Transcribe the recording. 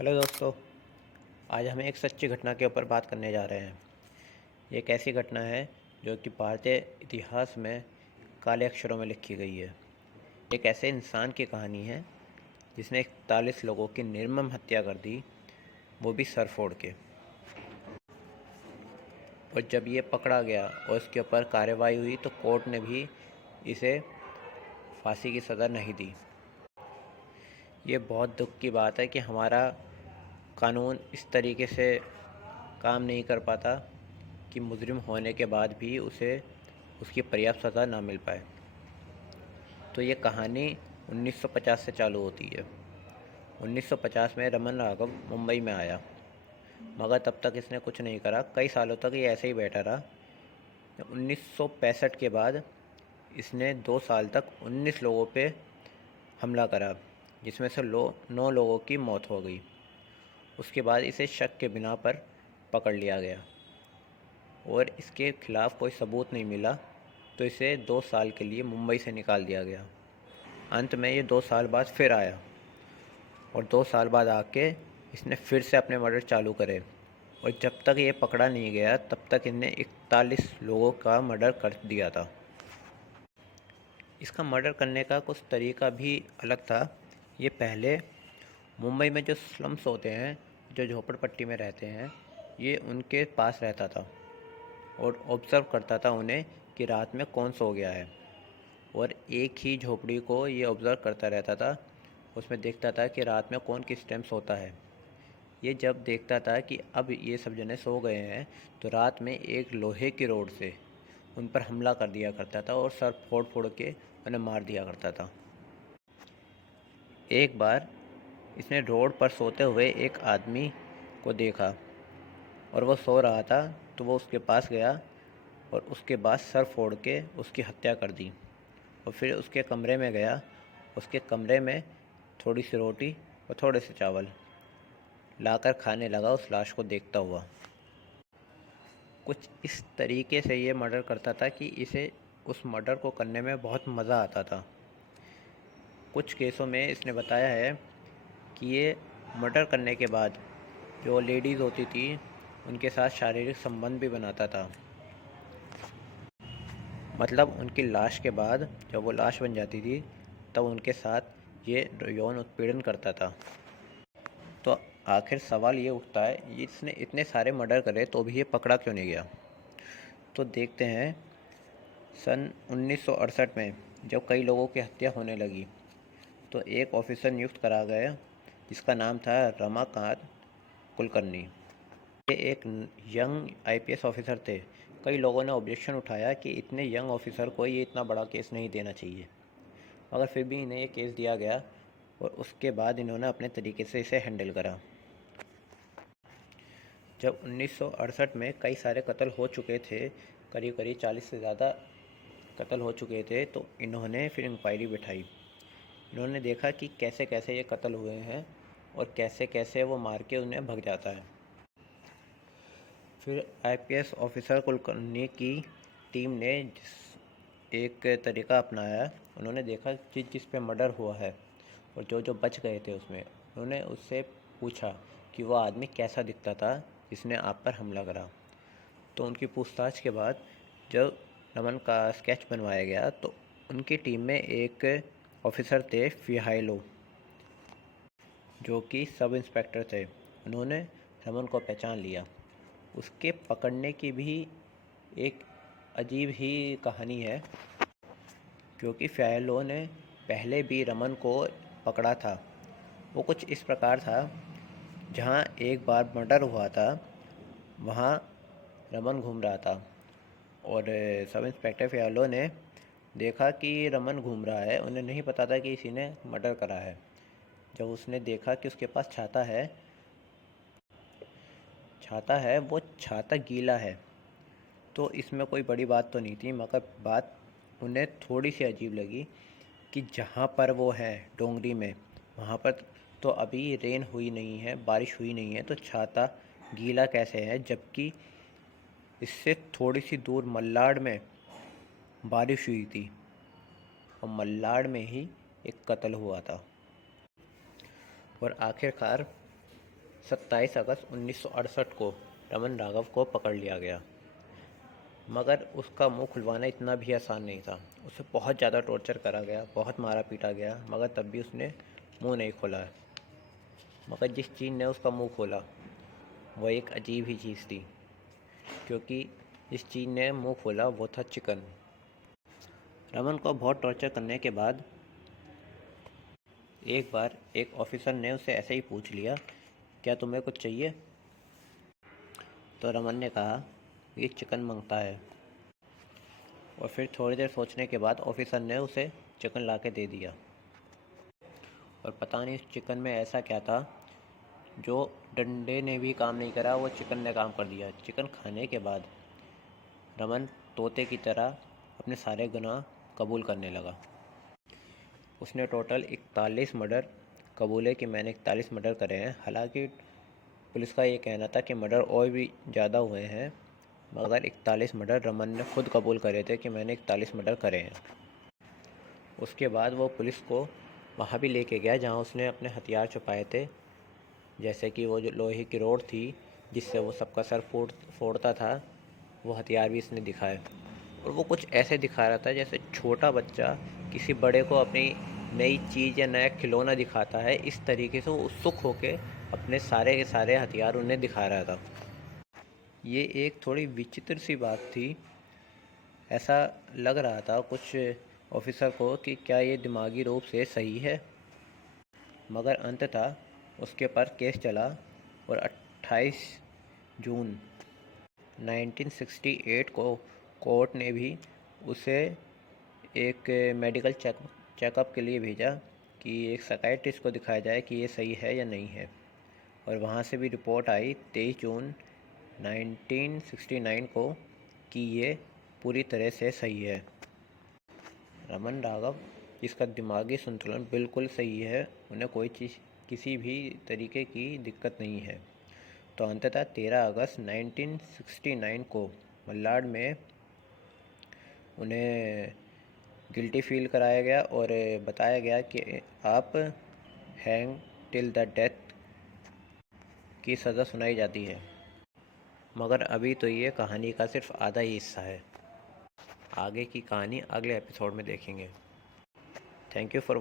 Hello दोस्तों। आज हम एक सच्ची घटना के ऊपर बात करने जा रहे हैं। ये एक ऐसी घटना है जो कि भारतीय इतिहास में काले अक्षरों में लिखी गई है। एक ऐसे इंसान की कहानी है जिसने 41 लोगों की निर्मम हत्या कर दी, वो भी सर फोड़ के। और जब ये पकड़ा गया और इसके ऊपर कार्रवाई हुई तो कोर्ट ने भी इसे फांसी की सज़ा नहीं दी। ये बहुत दुख की बात है कि हमारा कानून इस तरीके से काम नहीं कर पाता कि मुजरिम होने के बाद भी उसे उसकी पर्याप्त सज़ा ना मिल पाए। तो ये कहानी 1950 से चालू होती है। 1950 में रमन राघव मुंबई में आया, मगर तब तक इसने कुछ नहीं करा। कई सालों तक ये ऐसे ही बैठा रहा। 1965 के बाद इसने 2 साल तक 19 लोगों पे हमला करा, जिसमें से 9 लोगों की मौत हो गई। उसके बाद इसे शक के बिना पर पकड़ लिया गया और इसके खिलाफ़ कोई सबूत नहीं मिला, तो इसे 2 साल के लिए मुंबई से निकाल दिया गया। अंत में ये 2 साल बाद फिर आया और 2 साल बाद आके इसने फिर से अपने मर्डर चालू करे। और जब तक ये पकड़ा नहीं गया तब तक इसने 41 लोगों का मर्डर कर दिया था। इसका मर्डर करने का कुछ तरीका भी अलग था। ये पहले मुंबई में जो स्लम्स होते हैं, जो झोपड़पट्टी में रहते हैं, ये उनके पास रहता था और ऑब्ज़र्व करता था उन्हें कि रात में कौन सो गया है। और एक ही झोपड़ी को ये ऑब्ज़र्व करता रहता था। उसमें देखता था कि रात में कौन किस टाइम सोता है। ये जब देखता था कि अब ये सब जने सो गए हैं तो रात में एक लोहे की रोड से उन पर हमला कर दिया करता था और सर फोड़ फोड़ के उन्हें मार दिया करता था। एक बार इसने रोड पर सोते हुए एक आदमी को देखा और वो सो रहा था, तो वो उसके पास गया और उसके बाद सर फोड़ के उसकी हत्या कर दी। और फिर उसके कमरे में गया। उसके कमरे में थोड़ी सी रोटी और थोड़े से चावल लाकर खाने लगा उस लाश को देखता हुआ। कुछ इस तरीके से ये मर्डर करता था कि इसे उस मर्डर को करने में बहुत मज़ा आता था। कुछ केसों में इसने बताया है कि ये मर्डर करने के बाद जो लेडीज़ होती थी उनके साथ शारीरिक संबंध भी बनाता था। मतलब उनकी लाश के बाद जब वो लाश बन जाती थी तब उनके साथ ये यौन उत्पीड़न करता था। तो आखिर सवाल ये उठता है, ये इसने इतने सारे मर्डर करे तो भी ये पकड़ा क्यों नहीं गया? तो देखते हैं। सन 1968 में जब कई लोगों की हत्या होने लगी तो एक ऑफिसर नियुक्त करा गया जिसका नाम था रमाकांत कुलकर्णी। ये एक यंग आईपीएस ऑफिसर थे। कई लोगों ने ऑब्जेक्शन उठाया कि इतने यंग ऑफिसर को ये इतना बड़ा केस नहीं देना चाहिए, मगर फिर भी इन्हें ये केस दिया गया और उसके बाद इन्होंने अपने तरीके से इसे हैंडल करा। जब 1968 में कई सारे कत्ल हो चुके थे, करीब करीब 40 से ज़्यादा कत्ल हो चुके थे, तो इन्होंने फिर इंक्वायरी बिठाई। इन्होंने देखा कि कैसे कैसे ये कत्ल हुए हैं और कैसे कैसे वो मार के उन्हें भग जाता है। फिर आईपीएस ऑफिसर कुलकर्णी की टीम ने एक तरीका अपनाया। उन्होंने देखा जिस जिस पे मर्डर हुआ है और जो जो बच गए थे उसमें, उन्होंने उससे पूछा कि वो आदमी कैसा दिखता था जिसने आप पर हमला करा। तो उनकी पूछताछ के बाद जब रमन का स्केच बनवाया गया तो उनकी टीम में एक ऑफिसर थे फिहाइलो, जो कि सब इंस्पेक्टर थे। उन्होंने रमन को पहचान लिया। उसके पकड़ने की भी एक अजीब ही कहानी है, क्योंकि फिहाइलो ने पहले भी रमन को पकड़ा था। वो कुछ इस प्रकार था, जहाँ एक बार मर्डर हुआ था वहाँ रमन घूम रहा था और सब इंस्पेक्टर फियालो ने देखा कि रमन घूम रहा है। उन्हें नहीं पता था कि इसी ने मर्डर करा है। जब उसने देखा कि उसके पास छाता है, वो छाता गीला है, तो इसमें कोई बड़ी बात तो नहीं थी, मगर बात उन्हें थोड़ी सी अजीब लगी कि जहाँ पर वो है डोंगरी में, वहाँ पर तो अभी रेन हुई नहीं है, बारिश हुई नहीं है, तो छाता गीला कैसे है? जबकि इससे थोड़ी सी दूर मल्लाड में बारिश हुई थी और मल्लाड में ही एक कत्ल हुआ था। और आखिरकार 27 अगस्त 1968 को रमन राघव को पकड़ लिया गया, मगर उसका मुंह खुलवाना इतना भी आसान नहीं था। उसे बहुत ज़्यादा टॉर्चर करा गया, बहुत मारा पीटा गया, मगर तब भी उसने मुंह नहीं खोला। मगर जिस चीज़ ने उसका मुंह खोला वो एक अजीब ही चीज़ थी, क्योंकि जिस चीज़ ने मुंह खोला वो था चिकन। रमन को बहुत टॉर्चर करने के बाद एक बार एक ऑफिसर ने उसे ऐसे ही पूछ लिया, क्या तुम्हें कुछ चाहिए? तो रमन ने कहा, ये चिकन मांगता है। और फिर थोड़ी देर सोचने के बाद ऑफिसर ने उसे चिकन ला के दे दिया। और पता नहीं उस चिकन में ऐसा क्या था, जो डंडे ने भी काम नहीं करा, वो चिकन ने काम कर दिया। चिकन खाने के बाद रमन तोते की तरह अपने सारे गुनाह कबूल करने लगा। उसने टोटल 41 मर्डर कबूले कि मैंने 41 मर्डर करे हैं। हालांकि पुलिस का ये कहना था कि मर्डर और भी ज़्यादा हुए हैं, मगर 41 मर्डर रमन ने खुद कबूल करे थे कि मैंने 41 मर्डर करे हैं। उसके बाद वो पुलिस को वहाँ भी लेके गया जहाँ उसने अपने हथियार छुपाए थे, जैसे कि वो जो लोहे की रोड थी जिससे वो सबका सर फोड़ता था, वो हथियार भी इसने दिखाए। और वो कुछ ऐसे दिखा रहा था जैसे छोटा बच्चा किसी बड़े को अपनी नई चीज़ या नया खिलौना दिखाता है, इस तरीके से वो उत्सुक होकर अपने सारे के सारे हथियार उन्हें दिखा रहा था। ये एक थोड़ी विचित्र सी बात थी। ऐसा लग रहा था कुछ ऑफिसर को कि क्या ये दिमागी रूप से सही है, मगर अंततः उसके पर केस चला और 28 जून 1968 को कोर्ट ने भी उसे एक मेडिकल चेकअप के लिए भेजा कि एक साइकियाट्रिस्ट को दिखाया जाए कि ये सही है या नहीं है। और वहाँ से भी रिपोर्ट आई 23 जून 1969 को कि ये पूरी तरह से सही है। रमन राघव, जिसका दिमागी संतुलन बिल्कुल सही है, उन्हें कोई चीज़ किसी भी तरीके की दिक्कत नहीं है। तो अंततः 13 अगस्त 1969 को मल्लाड में उन्हें गिल्टी फील कराया गया और बताया गया कि आप हैंग टिल द डेथ की सज़ा सुनाई जाती है। मगर अभी तो ये कहानी का सिर्फ आधा ही हिस्सा है। आगे की कहानी अगले एपिसोड में देखेंगे। Thank you for